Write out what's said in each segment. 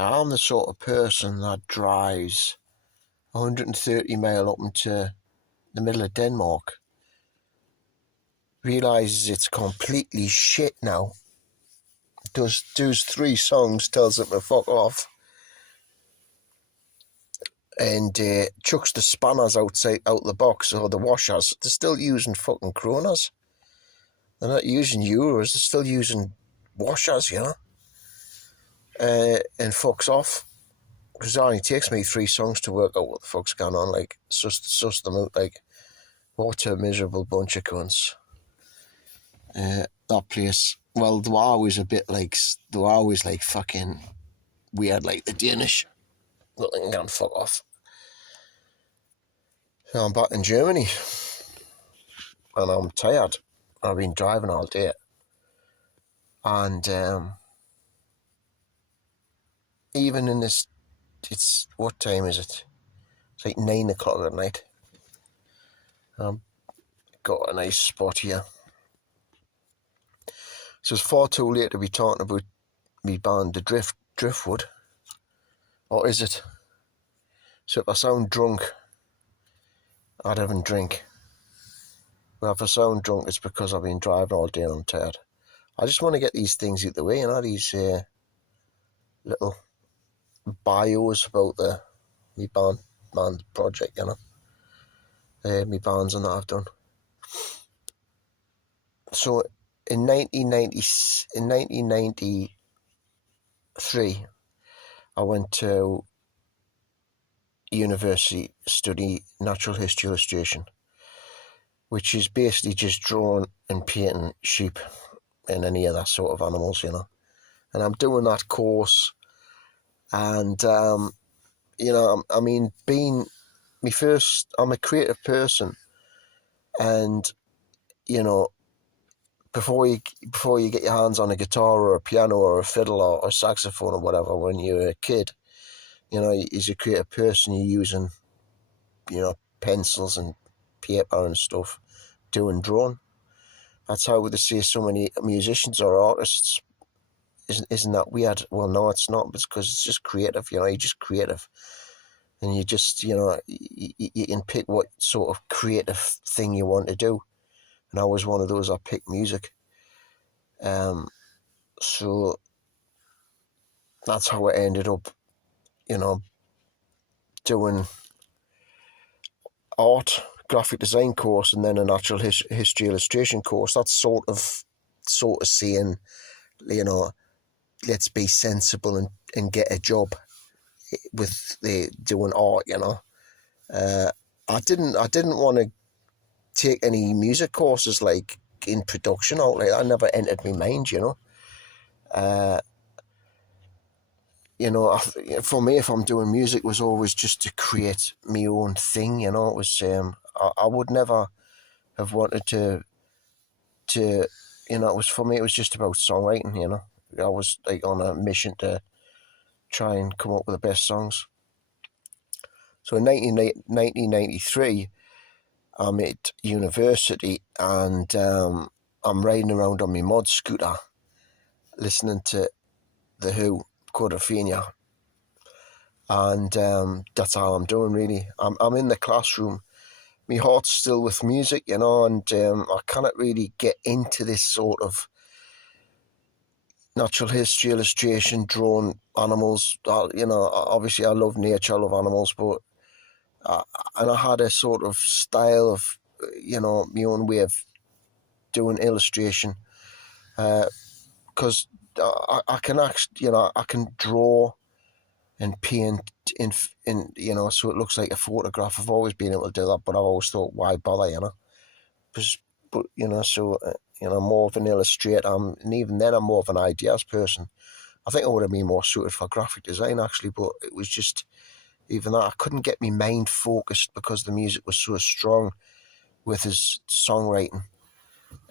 I'm the sort of person that drives 130 mile up into the middle of Denmark, realises it's completely shit now, does 3 songs, tells it to fuck off, and chucks the spanners out the box, or the washers. They're still using fucking kronas. They're not using euros, they're still using washers, and fucks off. Because it only takes me 3 songs to work out what the fuck's going on, like, suss them out, like, what a miserable bunch of cunts. That place, well, they were always like fucking weird, like the Danish. But they can go and fuck off. So I'm back in Germany, and I'm tired. I've been driving all day. And even in this, what time is it? It's like 9 o'clock at night. I've got a nice spot here. So it's far too late to be talking about me band, the Driftwood. Or is it? So if I sound drunk, I don't drink. But if I sound drunk, it's because I've been driving all day and I'm tired. I just want to get these things out of the way, these little bios about me band project, me bands and that I've done. So in 1993, I went to University to study natural history illustration, which is basically just drawing and painting sheep and any other sort of animals, And I'm doing that course, and I'm a creative person, and before you get your hands on a guitar or a piano or a fiddle or a saxophone or whatever, when you're a kid, as a creative person, you're using, pencils and paper and stuff, doing drawing. That's how they say so many musicians or artists. Isn't that weird? Well, no, it's not, because it's just creative, you're just creative. And you just, you can pick what sort of creative thing you want to do. And I was one of those, I picked music. So that's how I ended up, doing art, graphic design course, and then a natural history illustration course. That's sort of saying, let's be sensible and get a job with doing art, I didn't want to take any music courses like in production or like that. Never entered my mind, for me, if I'm doing music, it was always just to create my own thing, It was I would never have wanted to it was, for me, it was just about songwriting, I was like on a mission to try and come up with the best songs. So in 1993, I'm at university, and I'm riding around on my mod scooter, listening to The Who, Quadrophenia, and that's all I'm doing, really. I'm in the classroom. My heart's still with music, and I cannot really get into this sort of natural history illustration, drawing animals. Obviously I love nature, I love animals, but and I had a sort of style of, my own way of doing illustration, because I can actually, I can draw and paint in so it looks like a photograph. I've always been able to do that, but I've always thought, why bother, but more of an illustrator, and even then I'm more of an ideas person. I think I would have been more suited for graphic design, actually, but it was just, even that, I couldn't get my mind focused because the music was so strong with his songwriting.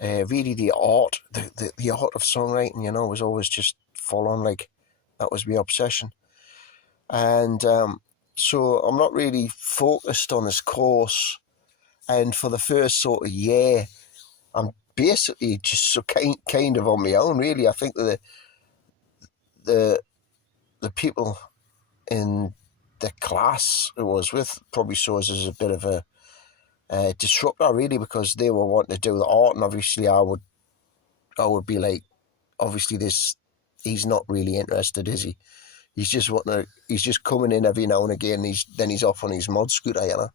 Really, the art, the art of songwriting, was always just full on, like, that was my obsession. And so I'm not really focused on this course, and for the first sort of year, I'm basically just so kind of on my own, really. I think that the the people in the class I was with probably saw us as a bit of a disruptor, really, because they were wanting to do the art, and obviously I would be like, obviously he's not really interested, is he? He's just coming in every now and again. He's off on his mod scooter, you know.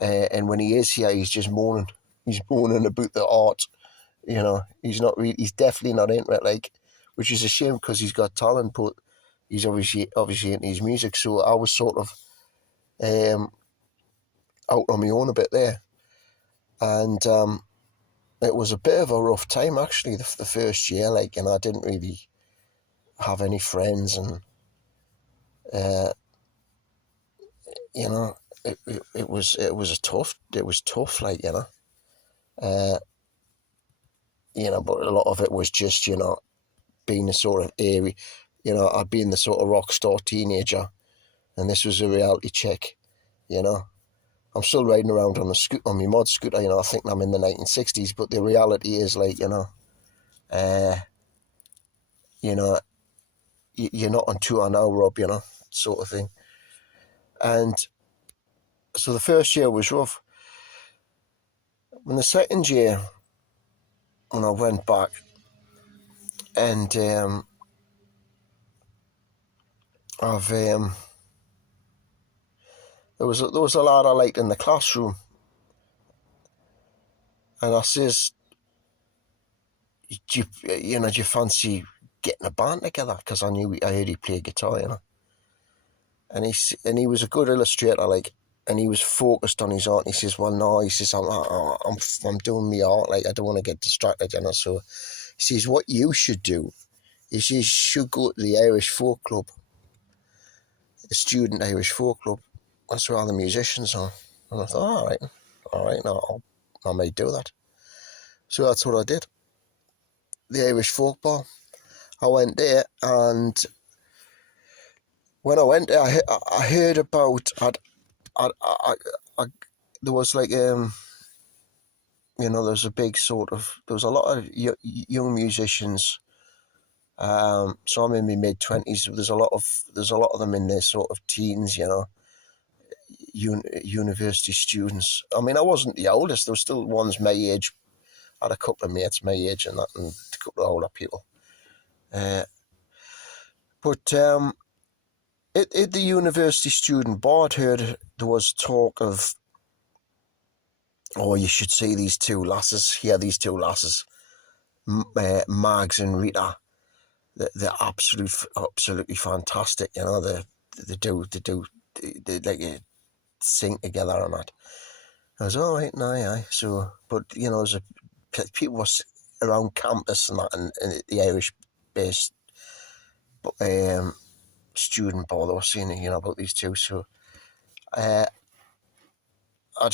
And when he is here, he's just moaning. He's moaning about the art, you know. He's not really. He's definitely not into it, like, which is a shame because he's got talent, but he's obviously into his music. So I was sort of out on my own a bit there, and it was a bit of a rough time actually. The first year, like, and I didn't really have any friends, and you know, it was tough, like, you know. You know, but a lot of it was just, you know, being the sort of airy, you know, I'd been the sort of rock star teenager, and this was a reality check, you know. I'm still riding around on my mod scooter, you know. I think I'm in the 1960s, but the reality is, like, you know, you're not on tour now, Rob, you know, sort of thing. And so the first year was rough. When the second year, when I went back, and I've there was a lad I liked in the classroom, and I says, do you fancy getting a band together? Because I heard he played guitar, you know. And he was a good illustrator, like, and he was focused on his art. And he says, well, no, he says, I'm doing my art, like, I don't want to get distracted, you know. So he says, what you should do is you should go to the Irish Folk Club, the student Irish Folk Club. That's where all the musicians are. And I thought, all right, no, I may do that. So that's what I did. The Irish Folk Bar. I went there, and when I went there, I heard about, there was like, you know, there was a lot of young musicians. So I'm in my mid-20s. There's a lot of them in their sort of teens, you know, university students. I mean, I wasn't the oldest. There were still ones my age. I had a couple of mates my age and that, and a couple of older people. But at the university student bar, I'd heard there was talk of, oh, you should see these two lasses. Mags and Rita. They're absolutely fantastic. You know, they like sing together and that. I was all right, aye. So, but you know, people was around campus and that, and the Irish-based student bar, they were saying, you know, about these two. So, I'd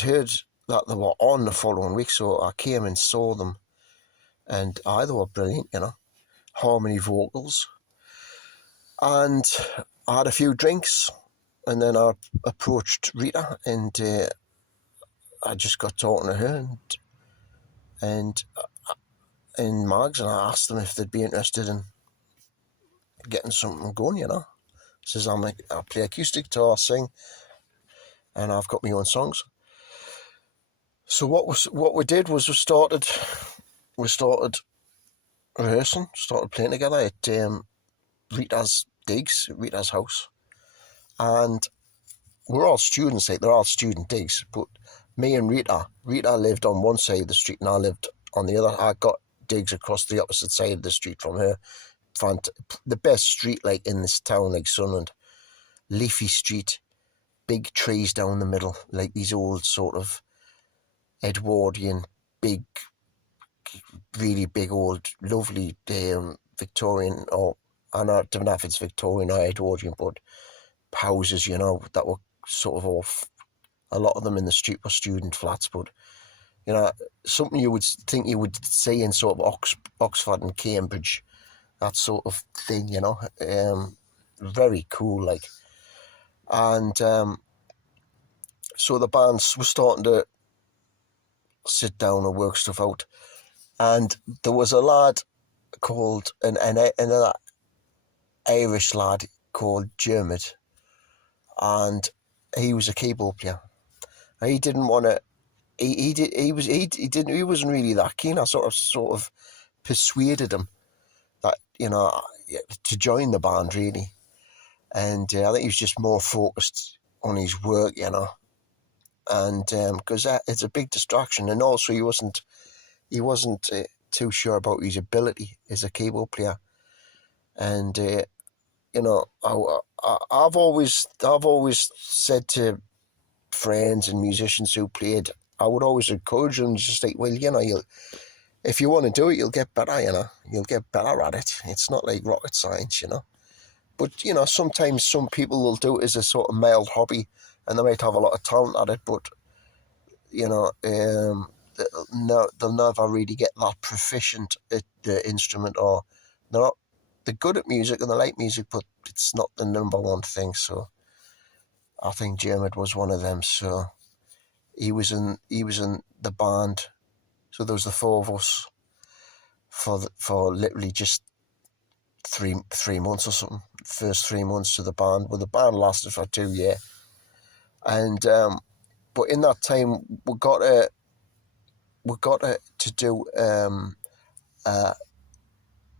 heard that they were on the following week, so I came and saw them, and they were brilliant, you know, harmony vocals. And I had a few drinks, and then I approached Rita, and I just got talking to her and Mags, and I asked them if they'd be interested in getting something going, you know. Says I play acoustic guitar, sing, and I've got my own songs. So what we did was we started rehearsing, started playing together at Rita's house, and we're all students, like, they're all student digs, but me and Rita lived on one side of the street and I lived on the other. I got digs across the opposite side of the street from her. The best street, like, in this town, like Sunderland. Leafy street, big trees down the middle, like these old sort of Edwardian, big, really big old, lovely Victorian, or I don't know if it's Victorian or Edwardian, but houses, you know, that were sort of off. A lot of them in the street were student flats, but, you know, something you would think you would see in sort of Oxford and Cambridge, that sort of thing, you know. Very cool, like. And so the bands were starting to sit down and work stuff out. And there was a lad called, another Irish lad. called Jermid, and he was a keyboard player. And he didn't want to. He wasn't really that keen. I sort of persuaded him that to join the band really, and I think he was just more focused on his work, and because it's a big distraction, and also he wasn't too sure about his ability as a keyboard player, and I've always said to friends and musicians who played, I would always encourage them, just like, well, if you want to do it, you'll get better, you'll get better at it. It's not like rocket science, But, sometimes some people will do it as a sort of mild hobby, and they might have a lot of talent at it, but, they'll never really get that proficient at the instrument, or they're good at music and they like music, but it's not the number one thing. So I think Jermid was one of them. So he was in the band. So there was the four of us for literally just three months or something. First 3 months of the band. Well, the band lasted for 2 years, and but in that time we got to do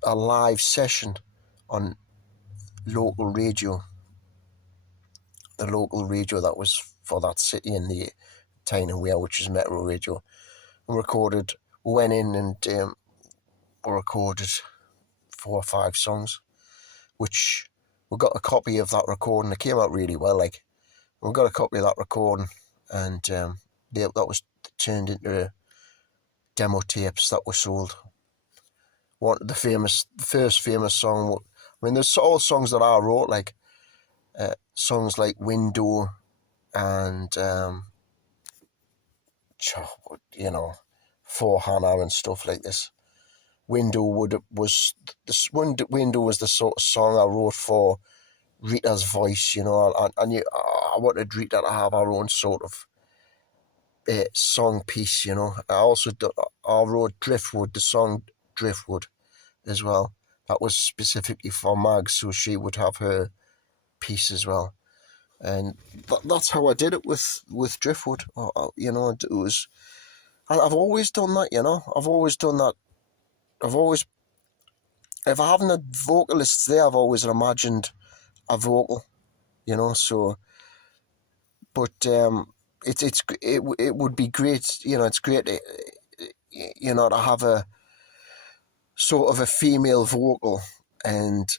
a live session on local radio. The local radio that was for that city in the town and where, which is Metro Radio, and went in and we recorded 4 or 5 songs, which we got a copy of that recording. It came out really well, like, we got a copy of that recording, and that was turned into demo tapes that were sold. The first famous song, I mean, there's all songs that I wrote, like songs like Window and For Hannah and stuff like this. Window was the sort of song I wrote for Rita's voice, I wanted Rita to have her own sort of song piece, I wrote Driftwood, the song Driftwood as well. That was specifically for Mags, so she would have her piece as well. And that's how I did it with Driftwood. It was. I've always done that. I've always done that. If I haven't had vocalists there, I've always imagined a vocal. So. But it would be great. It's great. To have a sort of a female vocal, and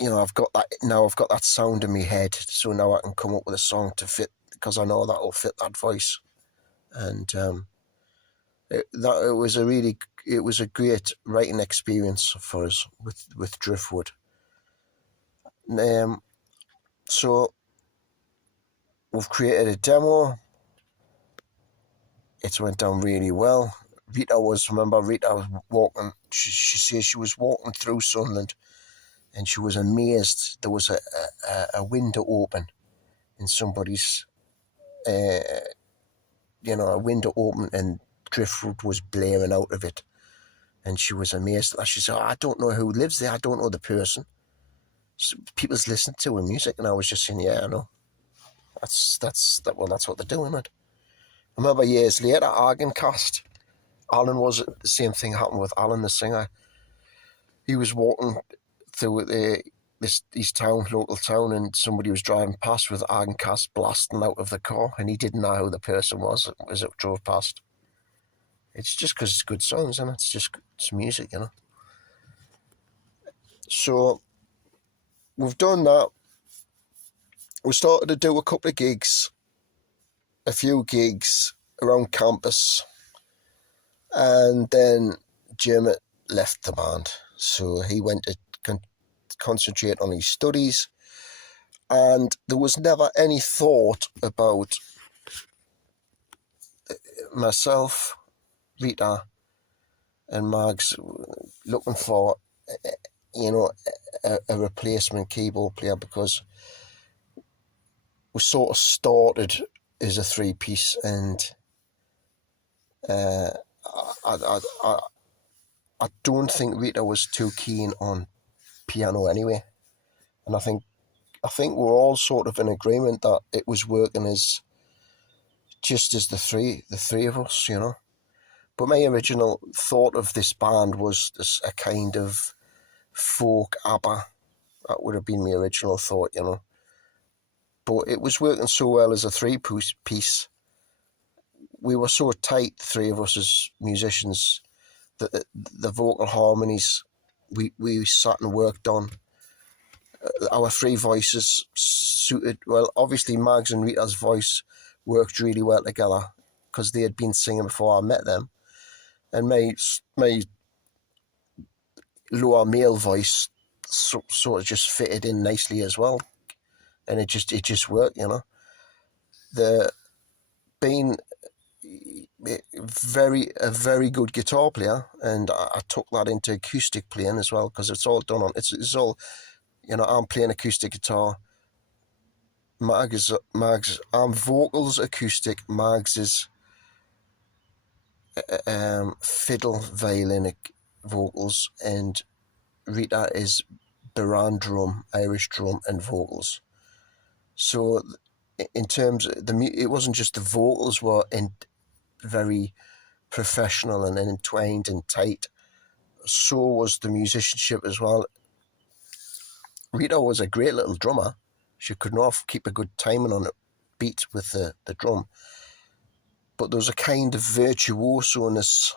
I've got that sound in my head, so now I can come up with a song to fit, because I know that will fit that voice. And it was a great writing experience for us with Driftwood. So we've created a demo. It went down really well. Rita was walking. She says she was walking through Sunderland, and she was amazed. There was a window open in somebody's, a window open, and Driftwood was blaring out of it. And she was amazed. She said, I don't know who lives there. I don't know the person. So people's listening to her music, and I was just saying, yeah, I know. That's what they're doing, it. I remember years later, Argencast. Alan was the same thing happened with Alan, the singer. He was walking through this local town, and somebody was driving past with Argencast blasting out of the car, and he didn't know who the person was as it drove past. It's just because it's good songs, and it's music, So we've done that. We started to do a few gigs around campus, and then Jim left the band, so he went to concentrate on his studies, and there was never any thought about myself, Rita, and Mags looking for a replacement keyboard player, because we sort of started as a 3-piece, and I don't think Rita was too keen on piano anyway. And I think we're all sort of in agreement that it was working as just as the three of us, you know. But my original thought of this band was a kind of folk ABBA. That would have been my original thought, you know. But it was working so well as a three-piece. We were so tight, the three of us as musicians, that the vocal harmonies we sat and worked on. Our three voices suited well. Obviously, Mags and Rita's voice worked really well together because they had been singing before I met them, and my lower male voice sort of just fitted in nicely as well, and it just worked, you know. The being a very good guitar player, and I took that into acoustic playing as well because it's all done on it's all, you know. I'm playing acoustic guitar. Mags, I'm vocals acoustic. Mags is fiddle, violin, vocals, and Rita is Baran drum, Irish drum, and vocals. So, in terms of it wasn't just the vocals were very professional and entwined and tight. So was the musicianship as well. Rita was a great little drummer. She could not keep a good timing on it, beat with the drum. But there was a kind of virtuoso-ness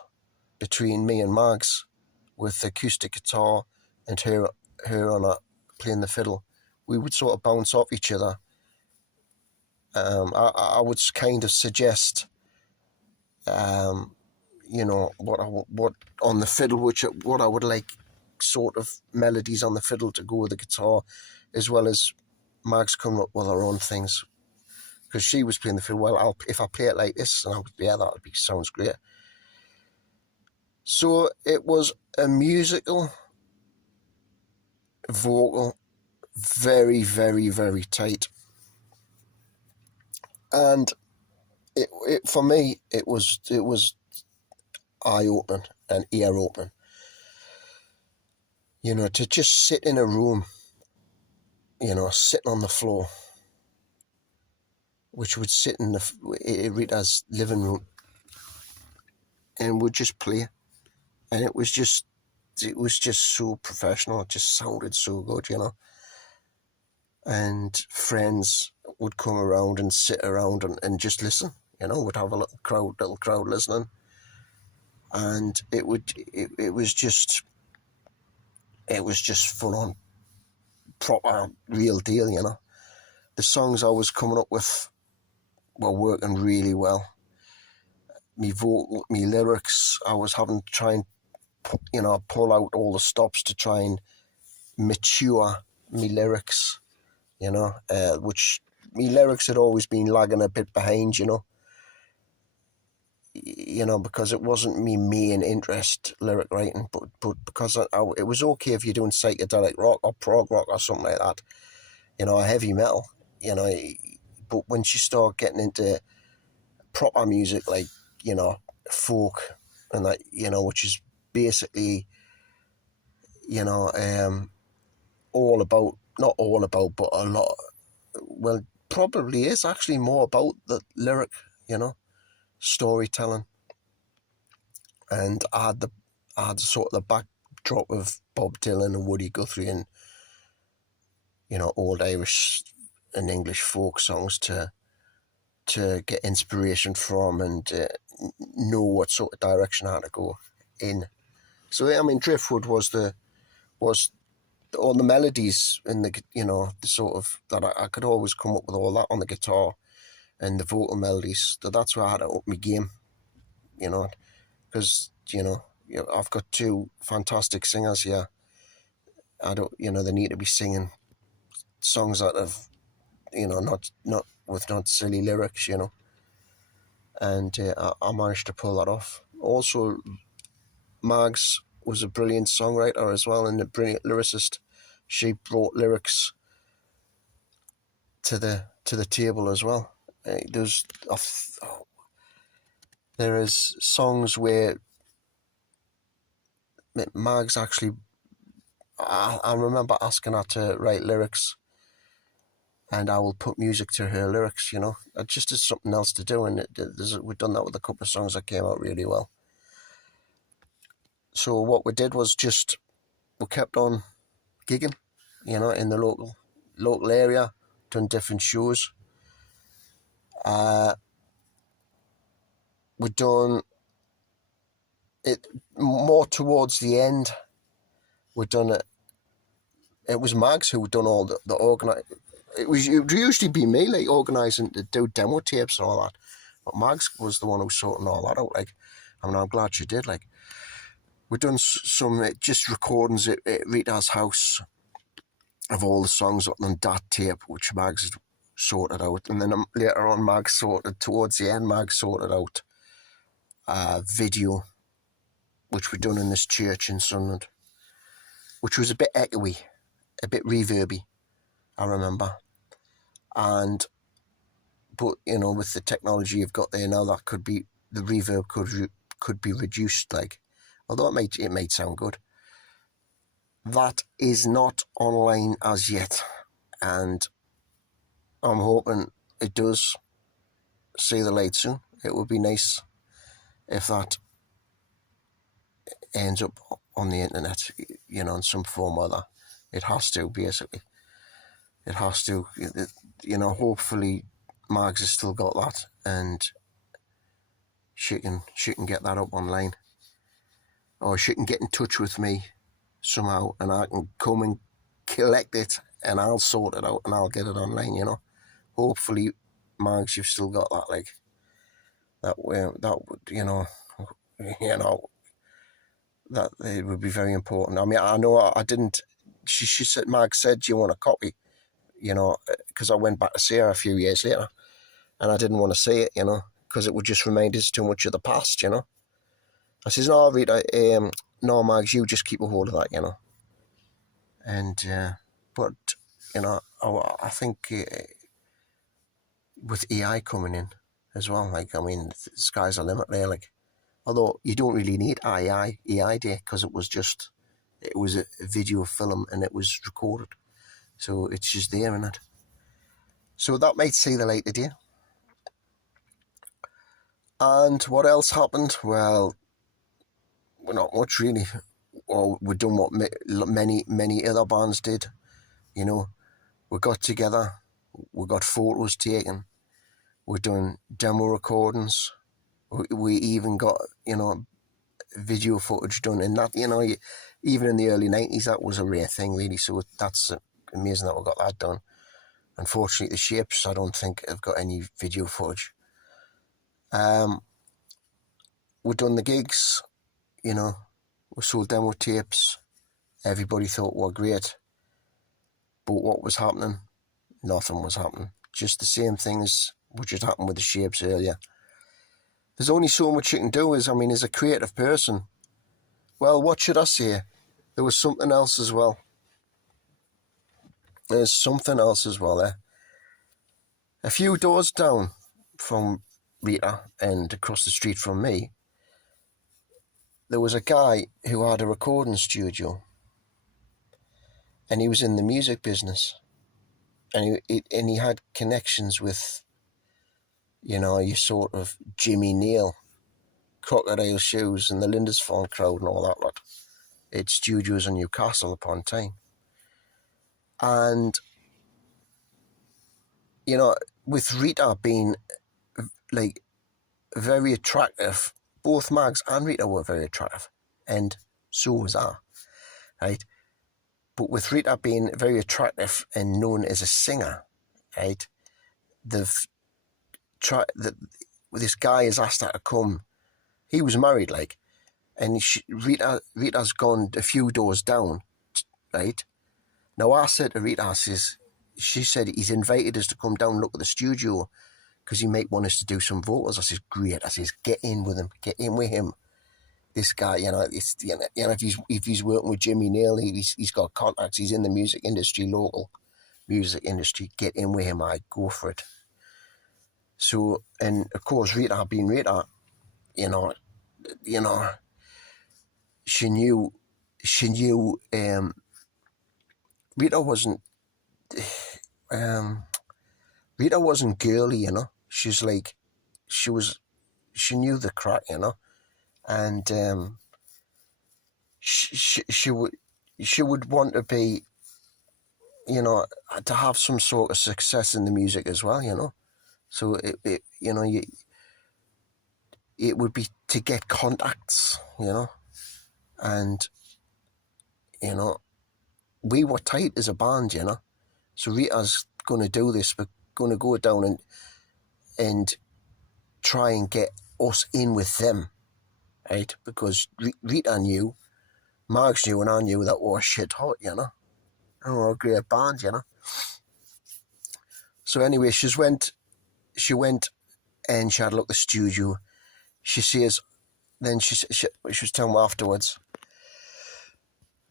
between me and Mags with the acoustic guitar and her on playing the fiddle. We would sort of bounce off each other. I would kind of suggest, you know, what on the fiddle, what I would like, sort of melodies on the fiddle to go with the guitar, as well as Mags coming up with her own things. Because she was playing the fiddle, well, if I play it like this, and that sounds great. So it was a musical, vocal, very, very, very tight. And it for me, it was eye-opening and ear-opening. You know, to just sit in a room, you know, sitting on the floor, which would sit in Rita's living room, and would just play. And it was just so professional. It just sounded so good, you know. And friends would come around and sit around and just listen, you know. Would have a little crowd listening. And it was just full on, proper, real deal, you know. The songs I was coming up with were working really well. Me lyrics, I was having to try and, you know, pull out all the stops to try and mature me lyrics, you know, which me lyrics had always been lagging a bit behind, you know. You know, because it wasn't me main interest, lyric writing, but because it was okay if you're doing psychedelic rock or prog rock or something like that, you know, heavy metal, you know. But when you start getting into proper music, like, you know, folk and that, you know, which is basically, you know, all about, not all about, but a lot, well, probably is actually more about the lyric, you know, storytelling. And I had sort of the backdrop of Bob Dylan and Woody Guthrie and, you know, old Irish and English folk songs to get inspiration from and know what sort of direction I had to go in. So I mean, Driftwood was all the melodies in the, you know, the sort of that I could always come up with all that on the guitar and the vocal melodies. That's where I had to up my game, you know, because you know I've got two fantastic singers here. I don't, you know, they need to be singing songs that have, you know, not with not silly lyrics, you know. And I managed to pull that off. Also, Mags was a brilliant songwriter as well and a brilliant lyricist. She brought lyrics to the table as well. There is songs where Mags actually I remember asking her to write lyrics, and I will put music to her lyrics, you know. Just as something else to do, and we've done that with a couple of songs that came out really well. So what we did was just, we kept on gigging, you know, in the local area, done different shows. We'd done it more towards the end. We'd done it. It was Mags who had done all the organize. It would usually be me, like, organising to do demo tapes and all that. But Mags was the one who was sorting all that out. Like, I mean, I'm glad she did. Like, we've done some just recordings at Rita's house of all the songs on that tape, which Mags had sorted out. And then later on, towards the end, Mags sorted out a video, which we'd done in this church in Sunderland, which was a bit echoey, a bit reverby, I remember. But you know, with the technology you've got there now, that could be, the reverb could be reduced, like, although it might sound good. That is not online as yet, and I'm hoping it does see the light soon. It would be nice if that ends up on the internet, you know, in some form or other. It has to, basically. It has to, you know. Hopefully Mags has still got that, and she can get that up online, or she can get in touch with me somehow, and I can come and collect it, and I'll sort it out, and I'll get it online, you know. Hopefully, Mags, you've still got that, like, that way, that would, you know, that it would be very important. I mean, I know I didn't, she said, Mags said, do you want a copy? You know, because I went back to see her a few years later, and I didn't want to see it, you know, because it would just remind us too much of the past, you know. I says, no, Rita, no, Mags, you just keep a hold of that, you know. And, but, you know, I think with AI coming in as well, like, I mean, the sky's the limit there, like, although you don't really need AI there, because it was a video film, and it was recorded. So it's just there, isn't it? So that might see the light of day. And what else happened? Well, not much really. Or we've done what many other bands did. You know, we got together, we got photos taken, we're doing demo recordings. We even got, you know, video footage done. And that, you know, even in the early 90s, that was a rare thing, really. So that's amazing that we got that done. Unfortunately, the Shapes, I don't think, have got any video footage. We've done the gigs, you know, we sold demo tapes. Everybody thought we were great. But what was happening? Nothing was happening. Just the same things which had happened with the Shapes earlier. There's only so much you can do, as a creative person. Well, what should I say? There was something else as well. There's something else as well there. A few doors down from Rita and across the street from me, there was a guy who had a recording studio, and he was in the music business, and he had connections with, you know, your sort of Jimmy Neal, Crocodile Shoes, and the Lindisfarne crowd and all that lot. It's studios in Newcastle upon Tyne. And, you know, with Rita being, like, very attractive, both Mags and Rita were very attractive, and so was I, right? But with Rita being very attractive and known as a singer, right, this guy has asked her to come. He was married, like, and Rita's gone a few doors down, right? Now, I said to Rita, she said he's invited us to come down and look at the studio because he might want us to do some vocals. I says, great. I says, get in with him. This guy, you know, if he's working with Jimmy Neal, he's got contacts. He's in the music industry, local music industry. Get in with him. I go for it. So, and of course, Rita being Rita, you know, she knew Rita wasn't Rita wasn't girly, you know. She's like she knew the crack, you know, and she would want to be, you know, to have some sort of success in the music as well, you know. So it you know, it would be to get contacts, you know, and you know, we were tight as a band, you know. So Rita's going to do this. We're going to go down and try and get us in with them, right? Because Rita knew, Mags knew, and I knew that we were shit hot, you know. And we were a great band, you know. So anyway, she went and she had a look at the studio. She says, then she was telling me afterwards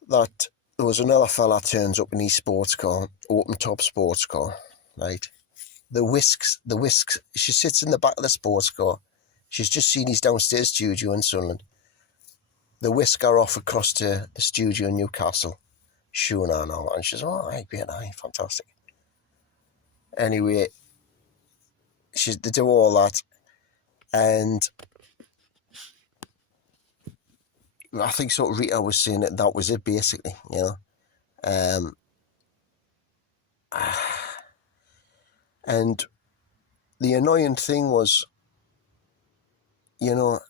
that there was another fella turns up in his sports car, open top sports car, right? The whisks, she sits in the back of the sports car. She's just seen his downstairs studio in Sunderland. The whisk her off across to the studio in Newcastle, shooing her and all that. And she's, oh, right, great, aye, fantastic. Anyway, they do all that. And I think sort of Rita was saying that was it, basically, you know. And the annoying thing was, you know,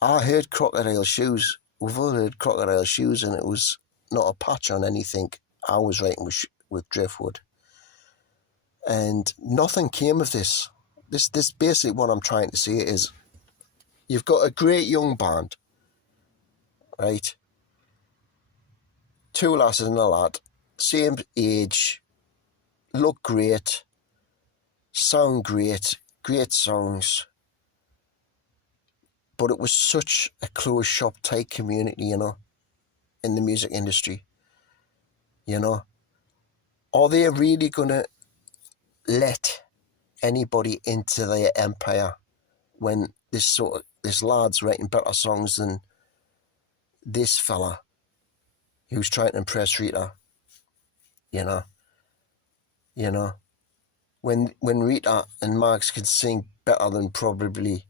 I heard Crocodile Shoes. We've all heard Crocodile Shoes, and it was not a patch on anything I was writing with Driftwood. And nothing came of this. This basically what I'm trying to say is, you've got a great young band, right? Two lasses and a lad, same age, look great, sound great, great songs. But it was such a closed shop tight community, you know, in the music industry. You know, are they really gonna let anybody into their empire when this lad's writing better songs than this fella who's trying to impress Rita? You know, when Rita and Mags can sing better than probably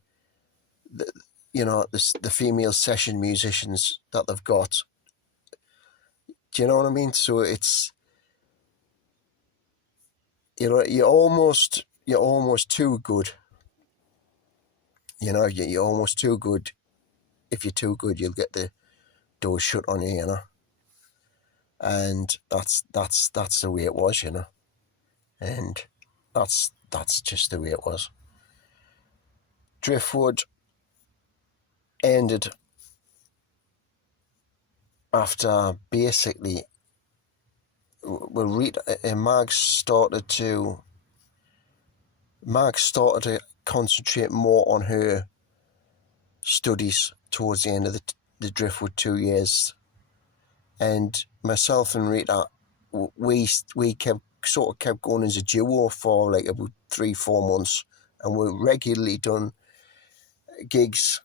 the female session musicians that they've got. Do you know what I mean? So it's, you know, you're almost too good. You know, you're almost too good. If you're too good, you'll get the door shut on you, you know. And that's the way it was, you know. And that's just the way it was. Driftwood ended after basically, well, Rita and Mags started to concentrate more on her studies towards the end of the Driftwood 2 years, and myself and Rita, we kept going as a duo for like about 3-4 months, and we regularly done gigs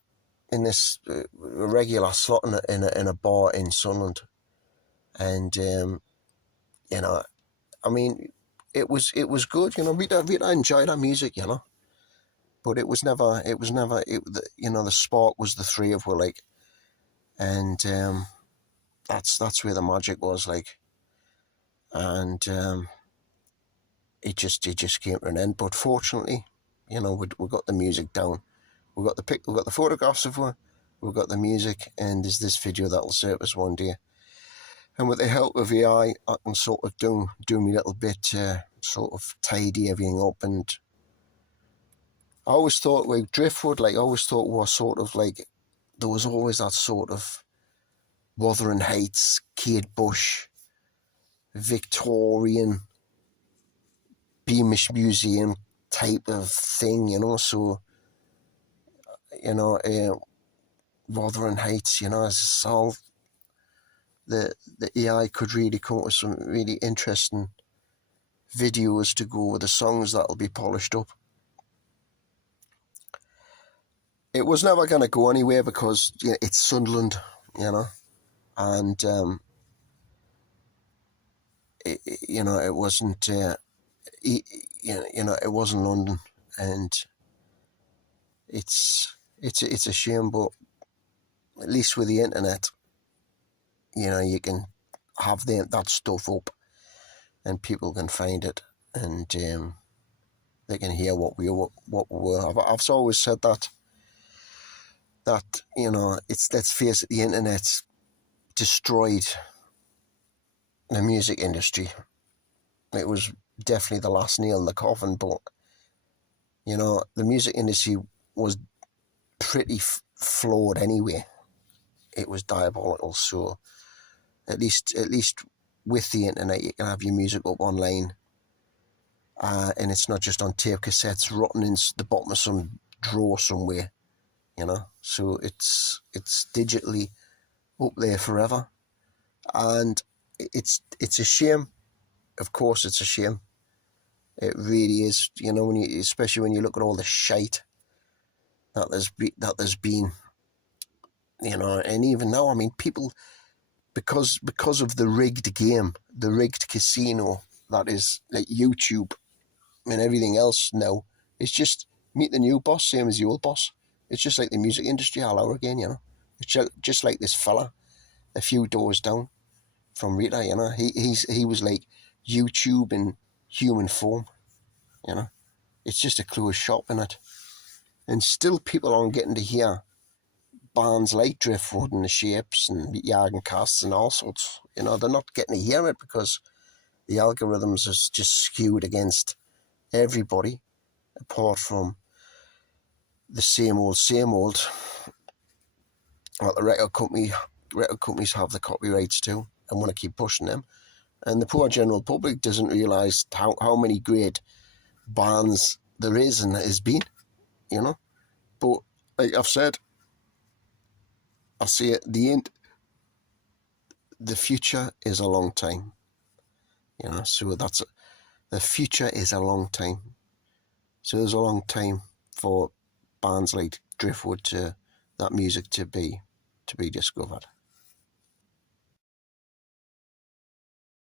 in this regular slot in a bar in Sunderland, and you know, I mean, it was good, you know. Rita enjoyed our music, you know, but it was never you know, the spark was the three of us, like, and that's where the magic was, like, and it just came to an end. But fortunately, you know, we got the music down, we got the photographs of her, we got the music, and there's this video that'll surface one day. And with the help of AI, I can sort of do me little bit to sort of tidy everything up. And I always thought, like, Driftwood, like, I always thought was sort of like, there was always that sort of Wuthering Heights, Kate Bush, Victorian, Beamish Museum type of thing, you know. So, you know, Wuthering Heights, you know, it's all the AI could really come up with some really interesting videos to go with the songs that'll be polished up. It was never going to go anywhere because, you know, it's Sunderland, you know, and it wasn't. It wasn't London, and it's a shame. But at least with the internet, you can have that stuff up, and people can find it, and they can hear what we were. I've always said that it's, let's face it, the internet's destroyed the music industry. It was definitely the last nail in the coffin, but the music industry was pretty flawed anyway. It was diabolical. So at least with the internet, you can have your music up online, and it's not just on tape cassettes rotting in the bottom of some drawer somewhere. So it's digitally up there forever, and it's a shame. Of course, it's a shame. It really is. Especially when you look at all the shite that there's been. And even now, I mean, people, because of the rigged game, the rigged casino that is like YouTube and everything else now, it's just meet the new boss, same as the old boss. It's just like the music industry all over again, It's just like this fella a few doors down from Rita, He was like YouTube in human form, It's just a closed shop in it. And still people aren't getting to hear bands like Driftwood and the Shapes and Jagencasts and all sorts. They're not getting to hear it because the algorithms is just skewed against everybody, apart from the same old. Well, the record companies have the copyrights too and want to keep pushing them. And the poor general public doesn't realise how many great bands there is and has been, But like I've said, I say at the end, the future is a long time, So the future is a long time. So there's a long time for bands like Driftwood that music to be discovered.